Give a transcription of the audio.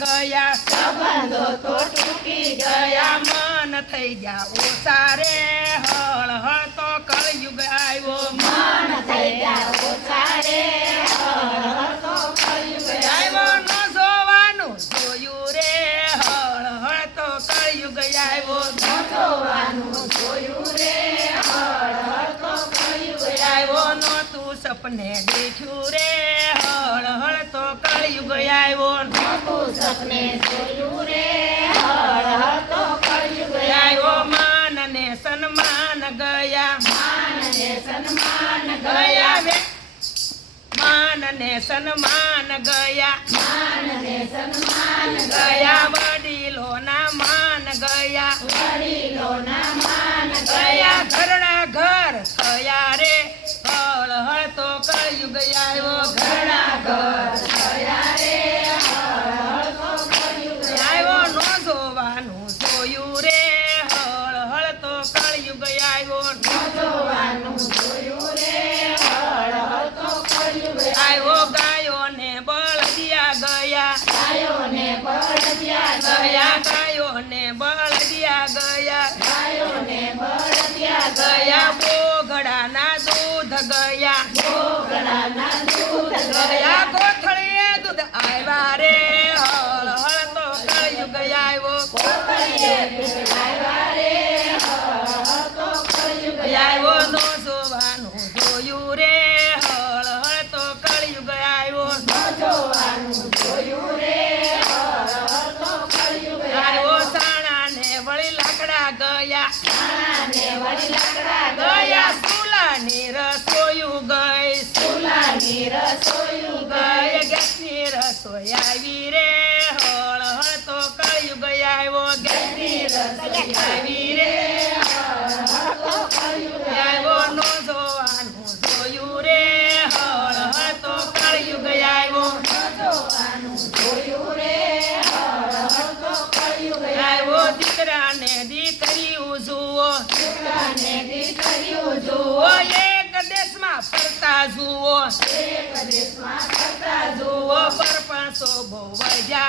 ગયા, સંબંધો તો તૂટી ગયા, મન થઈ ગયા ઓછા રે, હળ હળ તો કળયુગ આવ્યો, મન થઈ ગયા ઓછા રે, હળ હળ તો કળયુગ આવ્યો, આવ્યો ન જોવાનું જોયું રે, હળ હળ તો કળયુગ આવ્યો, જોવાનું જોયું રે, હળ હળ તો કળયુગ આવ્યો, આવ્યો નહોતું સપને દેખ્યું રે, હળ હળ તો કળયુગ આવ્યો, નહોતું સપને જોયું રે, હળ હળ તો કળયુગ આવ્યો, આવ્યો, માન ને સન્માન ગયા, માન ને સન્માન ગયા ગયા, વે માન ને સન્માન ગયા, માન ને સન્માન ગયા, ગયા વડીલોના માન ગયા, વડીલોના માન ગયા ગયા, ઘરના ઘર થયા રે, હળ હળ તો કળયુગ આવ્યો, ઘણા ઘર થયા રે, હળ હળ તો કળયુગ આવ્યો નો જોવાનું જોયું રે, હળ હળ તો કળયુગ આવ્યો, જોવાનું જોયું રે, હળ હળ તો કળયુગ આવ્યો ગાયો ને બળદિયા ગયા, ગાયોને બળદિયા ગયા, ગયા ગાયો ને બળદિયા ગયા, ગાયોને બળદિયા ગયા ગયા, બોઘડાના દૂધ ગયા, બોકડાના દૂધ ગયા ગયા, કોથળીએ દૂધ આવ્યા રે, હળ હળ તો કળયુગ આવ્યો, કોથળીએ દૂધ આવ્યા રે, હળ હળ તો કળયુગ આવ્યો આવ્યો, નો જોવાનું જોયું રે, હળ હળ તો કળયુગ આવ્યો, જોવાનું જોયું રે, હળ હળ તો કળયુગ આવ્યો આવ્યો, સાણા ને વળી લાકડા ગયા, સાણાને વળી લાકડા ગયા ગયા, ચૂલાની રસોયું ગઈ, ચૂલાની રસોયું ગઈ ગઈ, ગેસની રસોઈ આવી રે, હળ હળ તો કળયુગ આવ્યો, ગેસની રસોઈ આવી રે, આવ્યો નો જોવાનું જોયું રે, હળ હળ તો કળયુગ આવ્યો, આવ્યો દીકરાને દીકરીયું જુઓ, જુઓ એક દેશમાં ફરતા જુઓ, જુઓ પરપંચો બહુ વજા